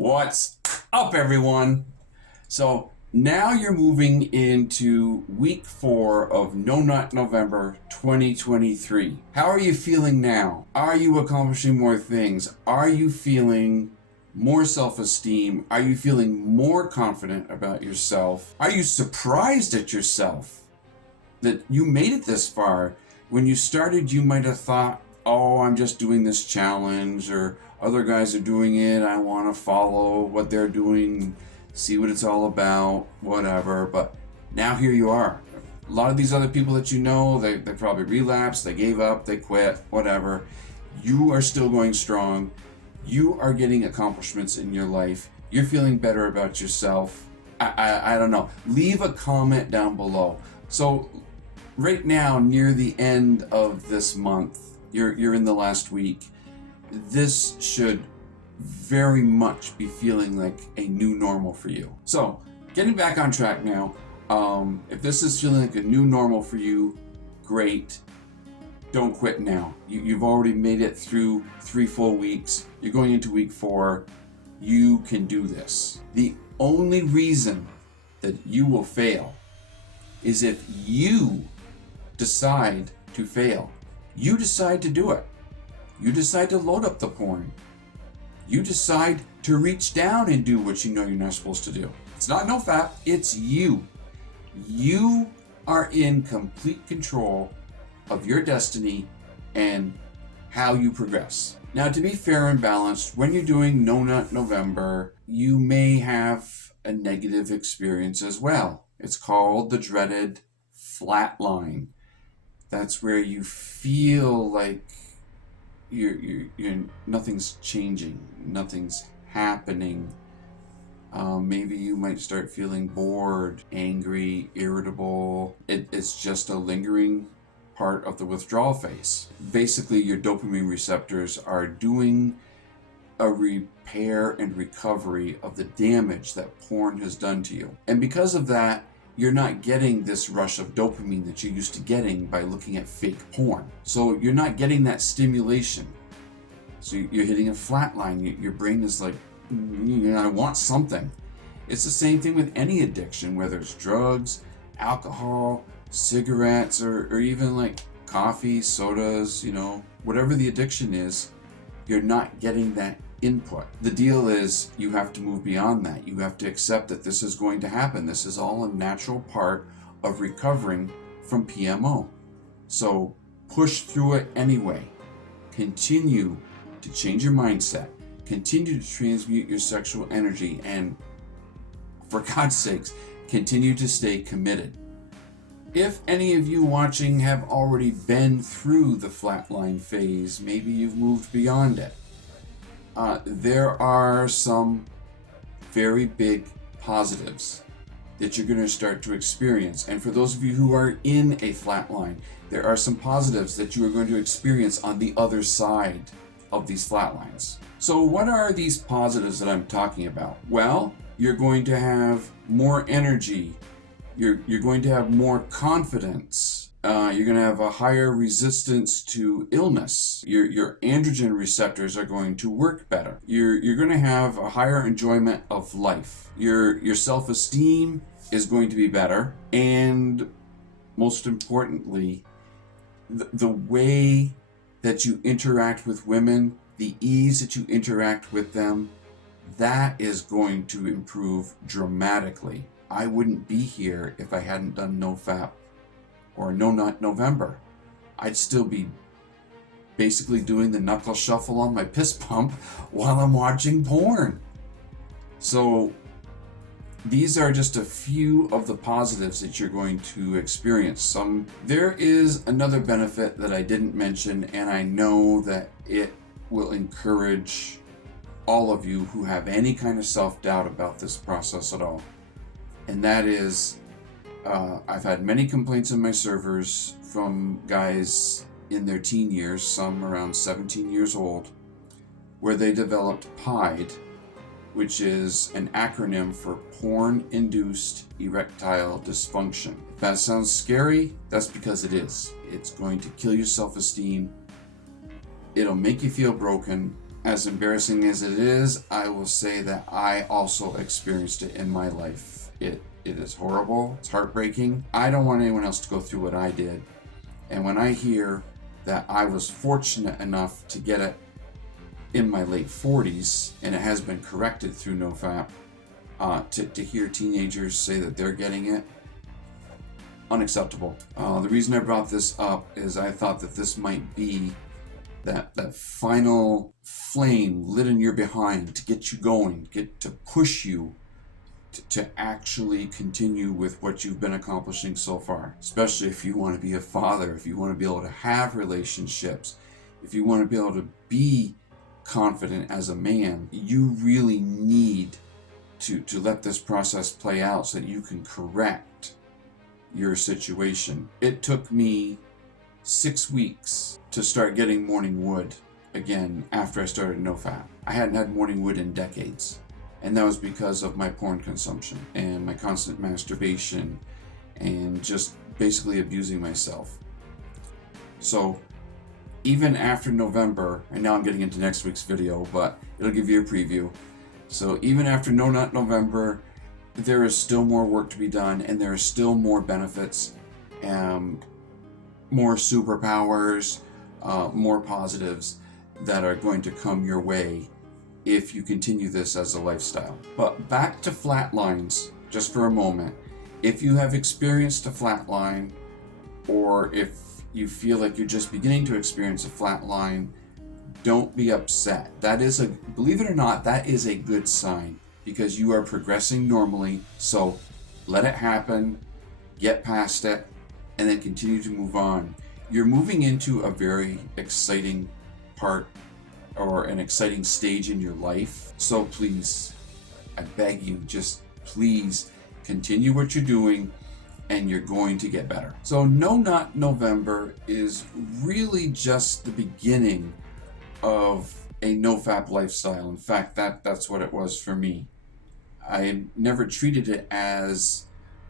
What's up, everyone? So now you're moving into week 4 of No Nut November 2023. How are you feeling now? Are you accomplishing more things? Are you feeling more self-esteem? Are you feeling more confident about yourself? Are you surprised at yourself that you made it this far? When you started, you might have thought, oh, I'm just doing this challenge, or other guys are doing it, I want to follow what they're doing, see what it's all about, whatever. But now here you are. A lot of these other people that you know, they probably relapsed, they gave up, they quit, whatever. You are still going strong. You are getting accomplishments in your life. You're feeling better about yourself. I don't know. Leave a comment down below. So right now, near the end of this month, you're in the last week. This should very much be feeling like a new normal for you. So getting back on track now. If this is feeling like a new normal for you, great. Don't quit now. You've already made it through 3 full weeks. You're going into week 4. You can do this. The only reason that you will fail is if you decide to fail. You decide to do it. You decide to load up the porn. You decide to reach down and do what you know you're not supposed to do. It's not NoFap, it's you. You are in complete control of your destiny and how you progress. Now, to be fair and balanced, when you're doing No Nut November, you may have a negative experience as well. It's called the dreaded flatline. That's where you feel like you're nothing's changing, nothing's happening. Maybe you might start feeling bored, angry, irritable. It's just a lingering part of the withdrawal phase. Basically, your dopamine receptors are doing a repair and recovery of the damage that porn has done to you. And because of that, you're not getting this rush of dopamine that you're used to getting by looking at fake porn. So you're not getting that stimulation. So you're hitting a flat line. Your brain is like, I want something. It's the same thing with any addiction, whether it's drugs, alcohol, cigarettes, or even like coffee, sodas, whatever the addiction is, you're not getting that input. The deal is you have to move beyond that. You have to accept that this is going to happen. This is all a natural part of recovering from PMO. So push through it anyway. Continue to change your mindset. Continue to transmute your sexual energy, and for God's sakes, continue to stay committed. If any of you watching have already been through the flatline phase, maybe you've moved beyond it. There are some very big positives that you're going to start to experience. And for those of you who are in a flatline, there are some positives that you are going to experience on the other side of these flatlines. So what are these positives that I'm talking about? Well, you're going to have more energy. You're going to have more confidence. You're going to have a higher resistance to illness. Your androgen receptors are going to work better. You're going to have a higher enjoyment of life. Your self-esteem is going to be better. And most importantly, the way that you interact with women, the ease that you interact with them, that is going to improve dramatically. I wouldn't be here if I hadn't done NoFap or No Nut November. I'd still be basically doing the knuckle shuffle on my piss pump while I'm watching porn. So these are just a few of the positives that you're going to experience. There is another benefit that I didn't mention, and I know that it will encourage all of you who have any kind of self-doubt about this process at all. And that is, I've had many complaints on my servers from guys in their teen years, some around 17 years old, where they developed PIDE, which is an acronym for porn-induced erectile dysfunction. If that sounds scary, that's because it is. It's going to kill your self-esteem. It'll make you feel broken. As embarrassing as it is, I will say that I also experienced it in my life. It is horrible. It's heartbreaking. I don't want anyone else to go through what I did. And when I hear that I was fortunate enough to get it in my late 40s, and it has been corrected through NoFap, to hear teenagers say that they're getting it, unacceptable. The reason I brought this up is I thought that this might be that final flame lit in your behind to get you going, to push you to actually continue with what you've been accomplishing so far. Especially if you want to be a father, if you want to be able to have relationships, if you want to be able to be confident as a man, you really need to let this process play out so that you can correct your situation. It took me 6 weeks to start getting morning wood again after I started NoFap. I hadn't had morning wood in decades, and that was because of my porn consumption and my constant masturbation and just basically abusing myself. So even after November, and now I'm getting into next week's video, but it'll give you a preview. So even after No Nut November, there is still more work to be done, and there are still more benefits, more superpowers, more positives that are going to come your way if you continue this as a lifestyle. But back to Flatlines just for a moment. If you have experienced a flatline, or if you feel like you're just beginning to experience a flatline, don't be upset. That is believe it or not, that is a good sign, because you are progressing normally. So let it happen, get past it, and then continue to move on. You're moving into a very exciting part, or an exciting stage in your life. So please, I beg you, just please continue what you're doing, and you're going to get better. So No Nut November is really just the beginning of a NoFap lifestyle. In fact, that's what it was for me. I never treated it as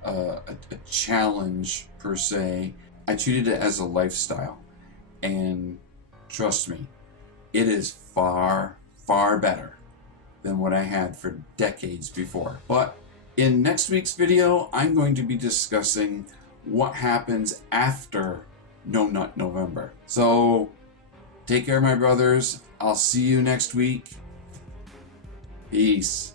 a challenge per se. I treated it as a lifestyle, and trust me, it is far, far better than what I had for decades before. But in next week's video, I'm going to be discussing what happens after No Nut November. So take care, my brothers. I'll see you next week. Peace.